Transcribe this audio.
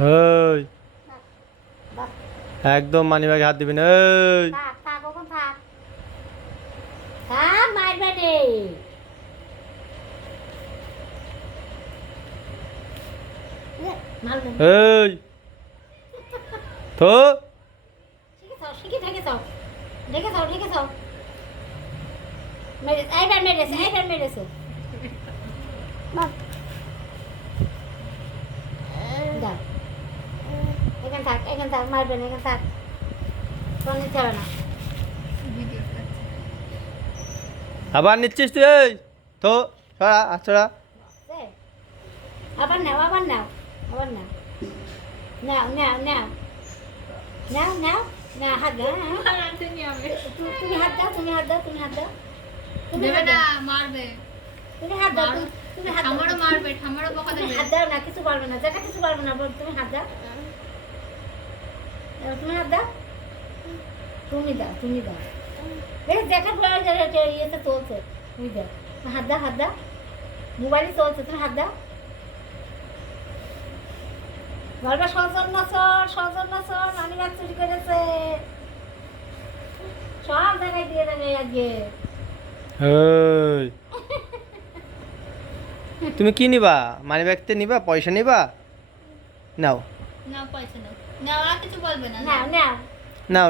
ওই বাহ, একদম মানিব্যাগে হাত দিবি না। ওই থাক থাক ওখানে থাক থাক মারবে নে মারবে না। ওই তো শিখে ঢেকে যাও ঢেকে যাও ঢেকে যাও মেরে এইবার মেরেছে বাহ দাও এখানে থাক মারবে না এখানে থাক তোর নিতে হবে না আবার নিচ্ছিস তুই? এই তো ছড়া ছড়া। দে। আবার নাও আবার নাও আবার নাও নাও নাও নাও নাও নাও না হাত দাও হ্যাঁ। তুমি হাত দাও তুমি হাত দাও তুমি হাত দাও তুমি দেবে হাত না, দাও মারবে। তুমি হাত দাও তুমি হাত দাও ঠাম্মারও মারবে, ঠাম্মারও বকা তুমি দেবে। হাত দাও না কিছু পারবে না যেটা কিছু পারবে না বল তুমি হাত দাও তুমি হাত দাও তুমি দাও বেশ যেটা প্রয়োজন ইয়েতে চলছে তুমি দাও হাত দাও মোবাইলে চলছে তুমি হাত দাও বলবা সৌজন্য নানি ব্যাগ চুরি করেছে সব জায়গায় দিয়ে দেবে আজকে ওই তুমি কি নিবা? মানিব্যাগতে নিবা? পয়সা নিবা? নাও না, পয়সা নাও। নাও, আর কিছু বলবে না। নাও নাও নাও।